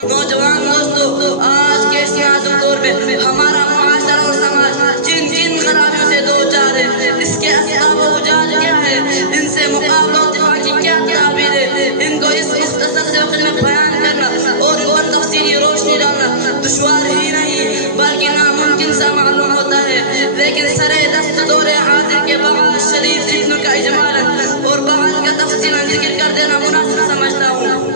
نوجوان دوستو، آج کے اس نازک دور میں ہمارا معاشرہ اور سماج جن جن خرابیوں سے دو چار ہے، اس کے اسباب و وجوہات کیا ہے، ان سے مقابلہ و دفاع کی کیا تدابیر ہے، ان کو اس مختصر سے وقت میں بیان کرنا اور ان پر تفصیلی روشنی ڈالنا دشوار ہی نہیں بلکہ ناممکن سا معلوم ہوتا ہے، لیکن سرے دست دور حاضر کے بعد شدید فتنوں کا اجمالا اور بعض کا تفصیلا ذکر کر دینا مناسب سمجھتا ہوں۔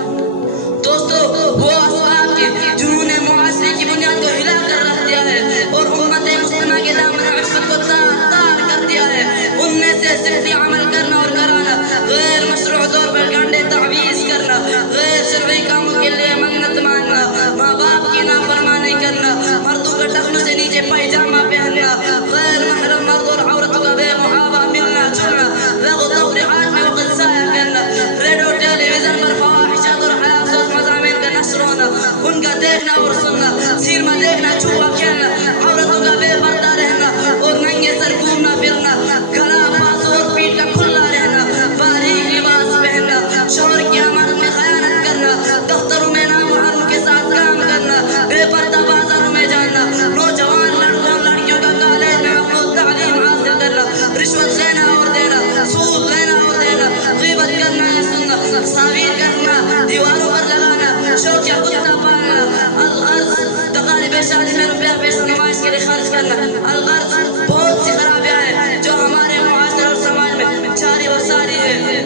دوستو، وہ اسباب کی جنہوں نے معاشرے کی بنیاد کو ہلا کر رکھ دیا ہے اور امت مسلمہ کے دامن عفت کو تار کر دیا ہے، ان میں سے ضدی عمل کرنا اور کرانا، غیر مشروع طور پر گانڈے تعویذ کرنا، غیر شرعی کاموں کے لیے منت ماننا، ماں باپ کی نافرمانی کرنا، مردوں کا ٹخنوں سے نیچے پائجامہ پہننا، غیر محرم مرد اور عورتوں کا بے محابہ ملنا جلنا، لغو تفریحات میں وقت ضائع کرنا، ریڈیو ٹیلی ویژن پر فواحشات اور حیاسوس مضامین کا نشر ہونا، ان کا دیکھنا اور سننا، سینما دیکھنا، جوا کھیلنا، عورتوں کا بے پردہ رہنا اور ننگے سر گھومنا پھرنا، گلا بازو اور پیٹ کا کھلا رہنا، باریک لباس پہننا، شوہر کی امانت میں خیانت کرنا، دفتروں میں نامحرم کے ساتھ کام کرنا، بے پردہ بازاروں میں جانا، نوجوان لڑکوں لڑکیوں کا کالج میں مفروض تعلیم حاصل کرنا، رشوت لینا اور دینا، سود لینا اور دینا، غیبت کرنا یا سننا، تصاویر کرنا، دیواروں پر لگانا، شوق یا کتا پالنا، الغرض تقاریب شادی میں روپیہ پیسہ نمائش کے لیے خرچ کرنا، الغرض بہت سی خرابیاں ہیں جو ہمارے معاشرے اور سماج میں جاری و ساری ہے۔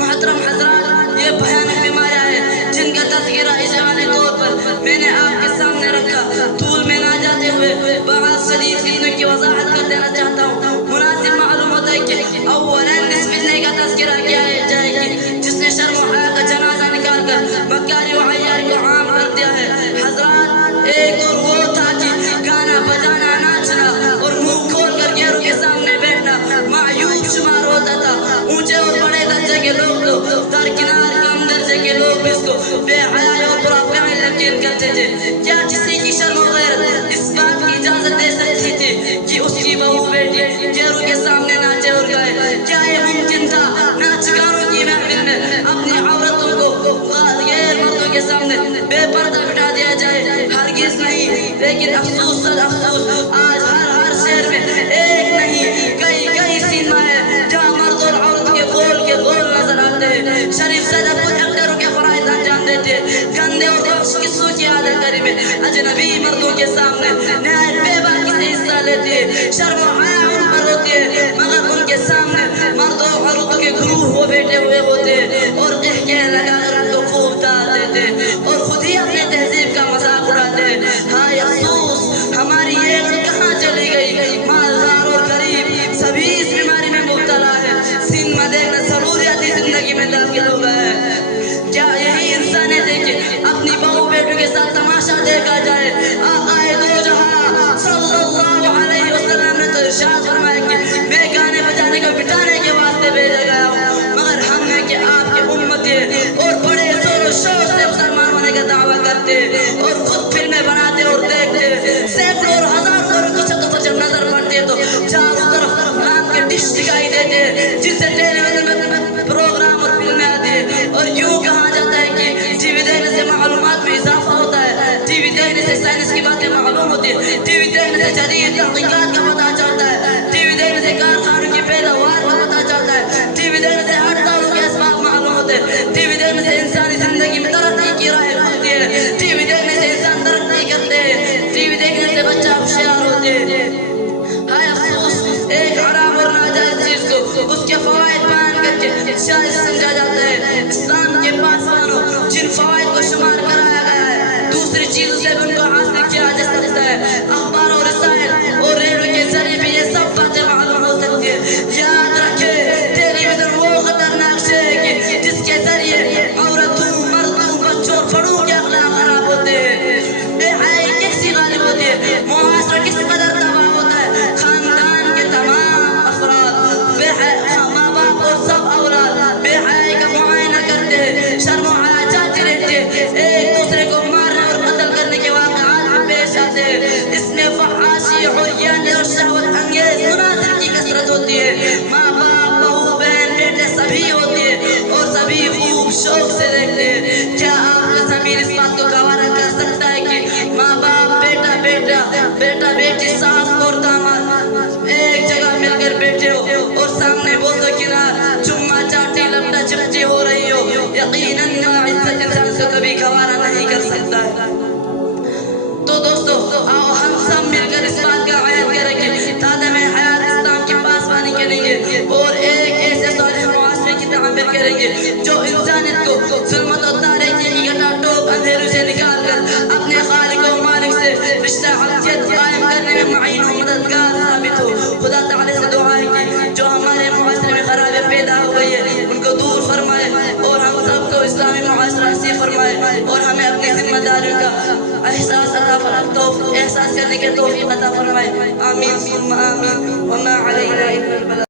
محترم حضرات، یہ بھیانک بیماریاں ہیں جن کا تذکرہ اجمالی طور پر میں نے آپ کے سامنے رکھا، طول میں نہ جاتے ہوئے بعض شدید فتنوں کی وضاحت کر دینا چاہتا ہوں۔ مناسب معلوم ہوتا ہے کہ اولاً اس فتنے کا تذکرہ کیا جائے گی جس نے شرم و حیا کا جنازہ نکال کر مکاری و عیاری کو عام کر دیا ہے۔ حضرات، ایک دور وہ تھا کہ گانا بجانا، ناچنا اور منہ کھول کر غیروں کے سامنے بیٹھنا معیوب شمار ہوتا تھا۔ اونچے اور بڑے درجے کے لوگ تو درکنار کم درجے کے لوگ بھی اس کو بے حیائی اور برا فعل یقین کرتے تھے۔ کیا کسی کی شرم و غیرت اس بات کی اجازت دے سکتی تھی کہ اس کی بہو بیٹی غیروں کے سامنے ناچے اور گائے؟ کیا یہ ممکن تھا ناچ گانوں کی محفل میں اپنی عورتوں کو غیر مردوں کے سامنے بے پردہ بٹھا دیا جائے؟ ہرگز نہیں، لیکن افسوس صد افسوس آج ہر شہر میں ایک نہیں کئی سینما ہے جہاں مرد اور عورت کے گول نظر آتے ہیں، شریف زدہ کچھ ایکٹروں کے فرائض انجام دیتے، گندے اور وحش قصوں کی عادت کاری میں اجنبی مردوں کے سامنے نہایت بے باکی سے حصہ لیتے ہیں، شرم و حیا ان پر ہوتی ہے، مگر ان کے سامنے مرد اور عورتوں کے گروہ وہ بیٹھے ہوئے ہوتے اور قہقہ لگا کر ان کو خوب ڈال دیتے اور خود ہی اپنے تہذیب کا مذاق اڑاتے۔ ہائے افسوس، ہماری یہ عقل کہاں چلی گئی؟ مالدار اور غریب سبھی اس بیماری میں مبتلا ہے، سینما دیکھنا ضروریاتی زندگی میں داخل ہو گیا ہے۔ کیا یہی انسانیت ہے کہ اپنی بہو بیٹوں کے ساتھ تماشا دیکھا جائے؟ آقا دو جہاں صلی اللہ علیہ وسلم نے تو ارشاد فرمایا کہ میں گانے بجانے کو مٹانے کے واسطے بھیجا گیا ہوں، مگر ہم ہیں کہ آپ کے امتی اور بڑے زور و شور سے مسلمان ہونے کا دعویٰ کرتے اور خود فلمیں بناتے اور دیکھتے، سینکڑوں اور ہزاروں لوگوں کی چھتوں پر جب نظر پڑتے تو چاروں طرف نام کے ڈش دکھائی دیتے جس سے ٹیلی ویژن میں پروگرام اور فلمیں آتی ہیں، اور یوں کہا جاتا ہے کہ ٹی وی دیکھنے سے معلومات میں اضافہ ہوتا ہے، ٹی وی دیکھنے سے سائنس کی باتیں معلوم ہوتی ہیں، ٹی وی دیکھنے سے جدید تحقیقات کا پتہ چلتا ہے، ٹی وی دیکھنے سے کارخانوں کی پیداوار کا پتہ چلتا ہے، ٹی وی دیکھنے سے ہر دوروں کے اسباب معلوم ہوتے ہیں، ٹی وی دیکھنے سے انسانی زندگی میں ترقی کی راہ کھلتی ہے، ٹی وی دیکھنے سے انسان ترقی کرتے ہیں، ٹی وی دیکھنے سے بچہ ہوشیار ہوتے ہیں۔ ہائے افسوس، ایک حرام اور ناجائز چیز کو اس کے فوائد بیان کر کے جائز سمجھا جاتا ہے۔ اسلام کے پاسبانوں جن فوائد کو شمار کرایا گیا ہے، دوسری چیزوں سے بھی ان کو حاصل کیا جا سکتا ہے، اخبار اور رسائل اور ریڈیو کے ذریعے بھی یہ سب باتیں معلوم ہو سکتی ہیں۔ یاد رکھیں، ٹیلی ویژن وہ خطرناک شے ہے کہ جس کے ذریعے عورتوں، مردوں، بچوں اور بڑوں کے اخلاق خراب ہوتے ہیں، بے حیائی کیسی غالب ہوتی ہے، معاشرہ کس قدر تباہ ہوتا ہے، خاندان کے تمام افراد بے حیا، ماں باپ اور سب اولاد بے حیائی کا معائنہ کرتے ہیں، شرم و حیا جاتی رہتی ہے، ایک دوسرے کو مارنے اور قتل کرنے کے واقعات میں پیش آتے ہیں، اس میں فحاشی، عریانی اور شہوت انگیز مناظر کی کثرت ہوتی ہے، ماں باپ، بہو بہن بیٹے سبھی ہوتے ہیں اور سبھی خوب شوق سے دیکھتے ہیں۔ کیا آپ کا ضمیر اس بات کو گوارا سکتا ہے کہ ماں باپ بیٹا بیٹا بیٹا بیٹی ساس اور داماد ایک جگہ مل کر بیٹھے ہو اور سامنے بوسو کنار چما چاٹی لپٹا چپچی ہو رہی ہو، یقیناً عزت انسان کو کبھی گوارا نہیں کر سکتا ہے۔ تو دوستو آؤ ہم سب مل کر اس بات کا عہد کریں کہ تعلیم حیات اسلام کی پاسبانی کریں گے اور ایک ایسے صالح معاشرے کی تعمیر کریں گے جو انسانیت کو ظلمت و تاریکی کی گھٹا ٹوپ اندھیروں سے نکال کر اپنے خالق و مالک سے رشتہ حقیقت قائم کرنے میں معین و مددگار ثابت ہو۔ خدا تعالی سے دعا ہے کہ جو ہمارے معاشرے میں خرابی پیدا ہو گئی ہے ان کو دور فرمائے اور ہم سب کو اسلامی معاشرہ نصیب فرمائے اور ہمیں اپنی ذمہ داریوں کا احساس احساس کرنے کے توفیق عطا فرمائے۔ آمین ثم آمین وما علینا الا البلاغ۔